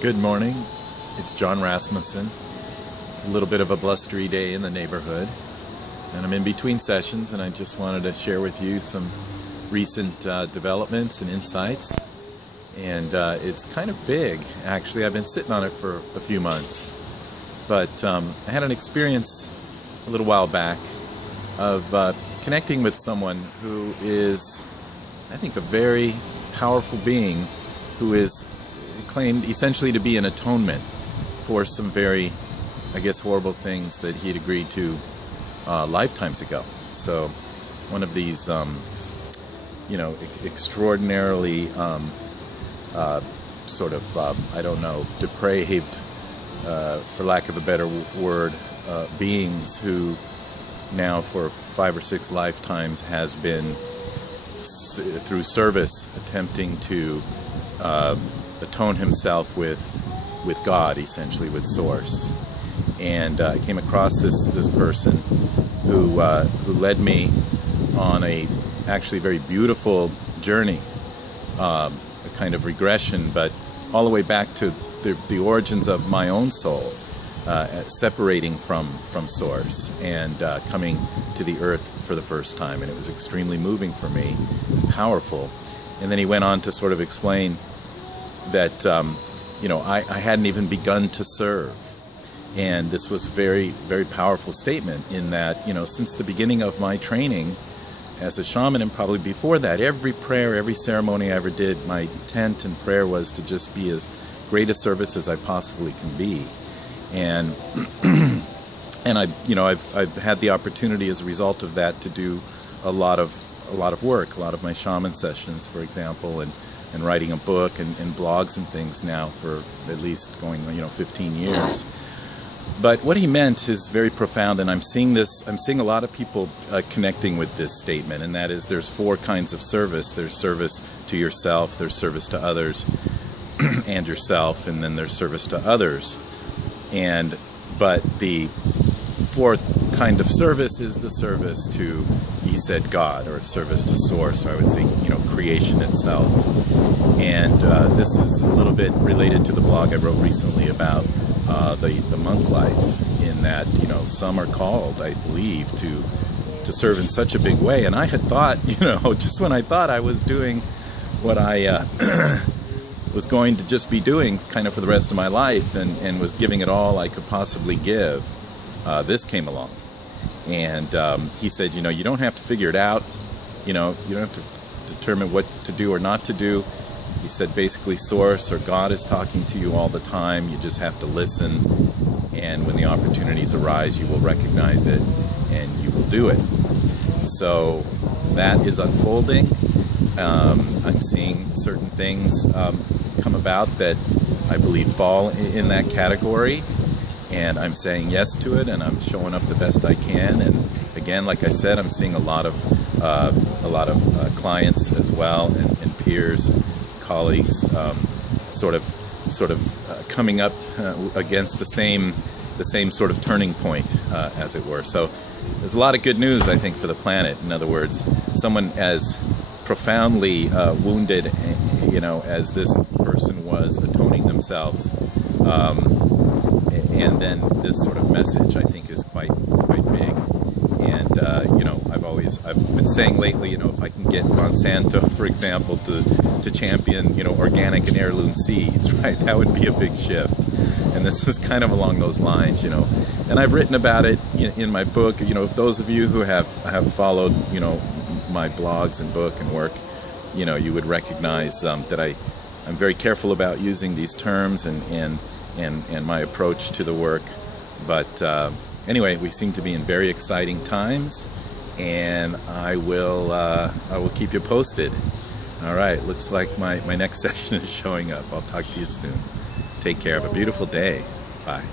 Good morning, it's Jon Rasmussen. It's a little bit of a blustery day in the neighborhood, and I'm in between sessions, and I just wanted to share with you some recent developments and insights. And it's kind of big, actually. I've been sitting on it for a few months, but I had an experience a little while back of connecting with someone who is, I think, a very powerful being who is claimed essentially to be an atonement for some very, I guess, horrible things that he'd agreed to lifetimes ago. So one of these, extraordinarily sort of, I don't know, depraved, for lack of a better word, beings who now for 5 or 6 lifetimes has been, through service, attempting to atone himself with God, essentially with Source. And I came across this person who led me on a actually very beautiful journey, a kind of regression, but all the way back to the origins of my own soul, separating from Source and coming to the earth for the first time. And it was extremely moving for me and powerful. And then he went on to sort of explain that I hadn't even begun to serve. And this was a very, very powerful statement in that, since the beginning of my training as a shaman, and probably before that, every prayer, every ceremony I ever did, my intent and prayer was to just be as great a service as I possibly can be. And and I've had the opportunity as a result of that to do a lot of work, a lot of my shaman sessions, for example, and writing a book and blogs and things now for at least going 15 years. But what he meant is very profound, and I'm seeing a lot of people connecting with this statement, and that is there's 4 kinds of service. There's service to yourself, there's service to others and yourself, and then there's service to others. But the 4th kind of service is the service to, he said, God, or service to Source, or I would say, creation itself. And this is a little bit related to the blog I wrote recently about the monk life, in that, some are called, I believe, to serve in such a big way. And I had thought, just when I thought I was doing what I was going to just be doing kind of for the rest of my life, and was giving it all I could possibly give, this came along. And he said, you don't have to figure it out, you don't have to determine what to do or not to do. He said basically Source or God is talking to you all the time. You just have to listen, and when the opportunities arise, you will recognize it and you will do it. So that is unfolding. I'm seeing certain things come about that I believe fall in that category, and I'm saying yes to it, and I'm showing up the best I can. And again, like I said, I'm seeing a lot of clients as well, and peers, colleagues, sort of coming up against the same sort of turning point, as it were. So there's a lot of good news, I think, for the planet. In other words, someone as profoundly wounded, as this person was atoning themselves, and then this sort of message, I think, is quite big. And I've been saying lately, if I can get Monsanto, for example, to champion, organic and heirloom seeds, right? That would be a big shift. And this is kind of along those lines, And I've written about it in my book. If those of you who have followed, my blogs and book and work, you would recognize that I'm very careful about using these terms and my approach to the work. But anyway, we seem to be in very exciting times, and I will keep you posted. All right, looks like my next session is showing up. I'll talk to you soon. Take care. Have a beautiful day. Bye.